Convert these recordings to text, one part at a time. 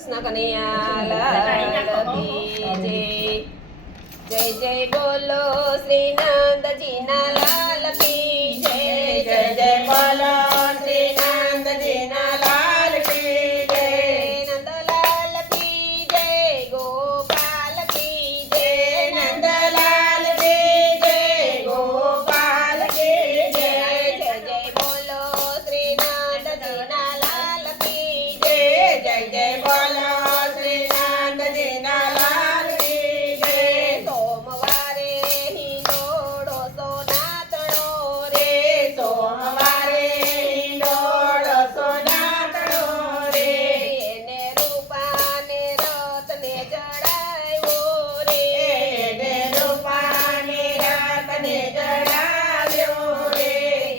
કૃષ્ણ કનૈયા લાલ કી જય જય જય બોલો શ્રી નંદજીના લાલ કી જય જય જય બોલો શ્રી નંદજીના લાલ કી જય નંદલાલ કી જય ગોપાલ કી જય નંદલાલ કી જય ગોપાલ કી જય જય જય બોલો શ્રી નંદજીના લાલ કી જય જય જય બોલો શ્રી નંદજીના લાલ કી જય સોમવારે હિંડોળો સોનાતણો રે સોમવારે હિંડોળો સોનાતણો રે એને રૂપાને રતને જડાવ્યો રે એને રૂપાને રતને જડાવ્યો રે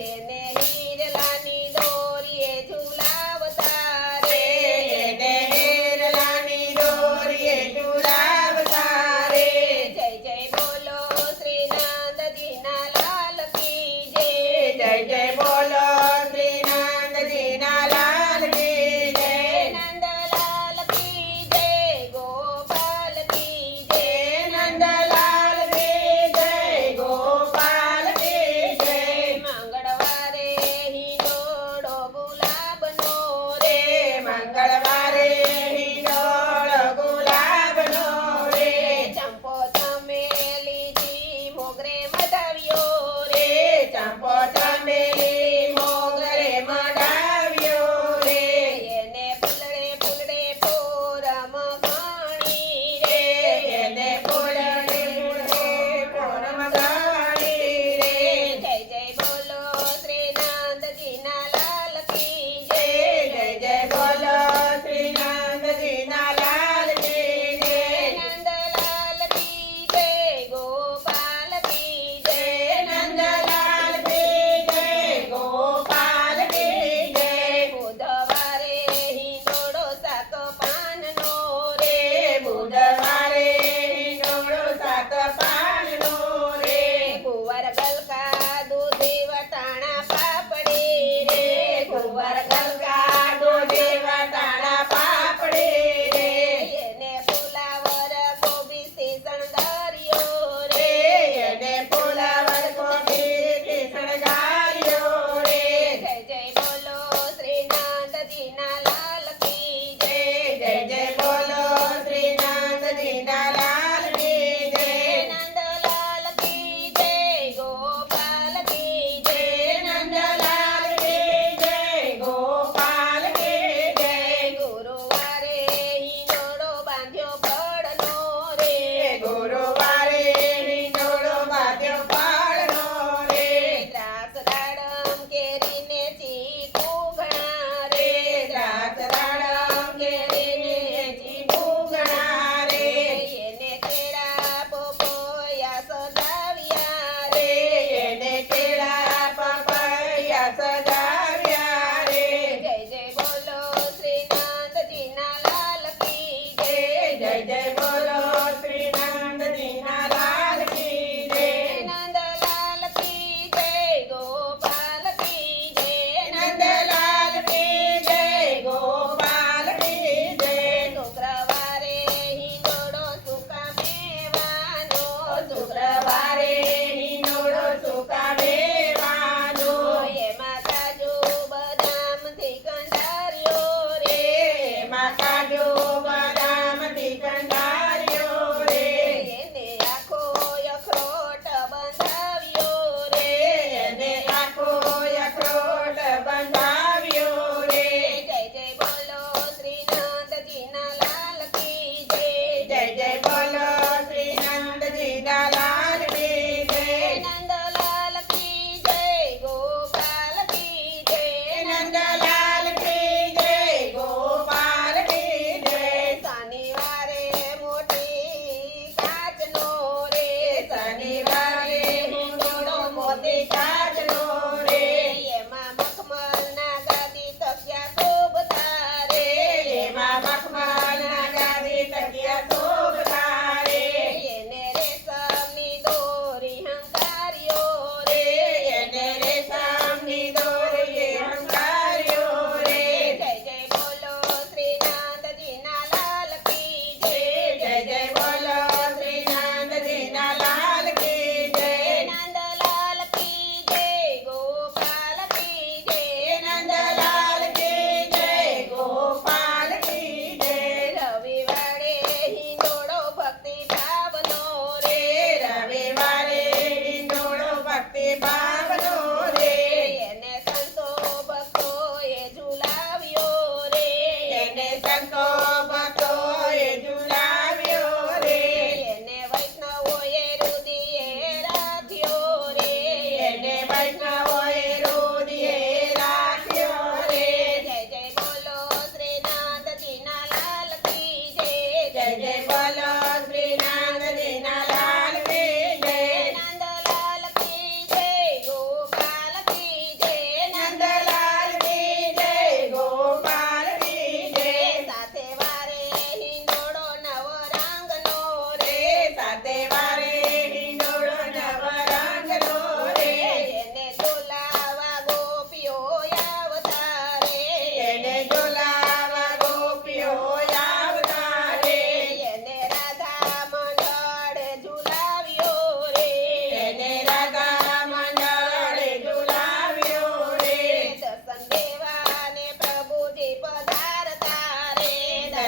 એને હીરલાની દોરીએ ઝુલાવતા રે એને હીરલાની દોરીએ ઝુલાવતા રે જય જય બોલો શ્રી નંદજીના લાલ કી જય જય જય બોલો શ્રી નંદજીના લાલ કી જય નંદલાલ કી જય ગોપાલ કી જય નંદલાલ કી જય ગોપાલ કી જય મંગળવારે હિંડોળો ગુલાબનો રે મંગળવારે હિંડોળો ગુલાબનો રે ચંપો ચમેલીજી મોગરે મઢાવ્યો રે ચંપો ચમેલી મોગરે મઢાવ્યો રે એને ફૂલડે ફૂલડે પોરમ ગણી રે એને ફૂલડે ફૂલડે પોરમ ગણી રે જય જય બોલો શ્રી નંદજીના લાલ કી જય જય જય બોલો શ્રી નંદજીના લાલ કી જય નંદલાલ કી જય ગોપાલ કી જય નંદલાલ કી જય ગોપાલ કી જય બુધવારે હિંડોળો શાક પાનનો રે બુધવારે હિંડોળો શાક પાનનો રે કુંવર ગલકા દૂધી વટાણા પાપડી રે કુંવર ગલકા દૂધી વટાણા પાપડી રે એને ફુલાવર કોબીથી શણગાર્યો રે એને ફુલાવર કોબીથી શણગાર્યો રે જય જય બોલો શ્રી નંદજીના લાલ કી જય જય જય બોલો શ્રી નંદજીના લાલ કી જય નંદલાલ કી જય ગોપાલ કી જય નંદલાલ કી જય ગોપાલ કી જય ગુરુવારે હિંડોળો બાંધ્યો ફળનો રે ગુરુવારે હિંડોળો બાંધ્યો ફળનો રે દ્રાક્ષ દાડમ કેરીને ચીકુ ઘણા રે દ્રાક્ષ દાડમ કેરીને ચીકુ ઘણા રે એને કેળા પપૈયા સજાવ્યા રે એને કેળા પપૈયા સજાવ્યા રે જય જય બોલો શ્રી નંદજીના લાલ કી જય જય જય બોલો શ્રી નંદજીના લાલ કી જય નંદલાલ કી જય ગોપાલ કી જય નંદલાલ કી જય ગોપાલ કી જય શુક્રવારે હિંડોળો સૂકા મેવાનો શુક્રવારે હિંડોળો સૂકા મેવાનો એમાં કાજુ બદામથી કંડાર્યો રે એમાં કાજુ બદામથી કંડાર્યો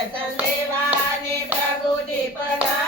દર્શન દેવાને પ્રભુજી પધાર્યા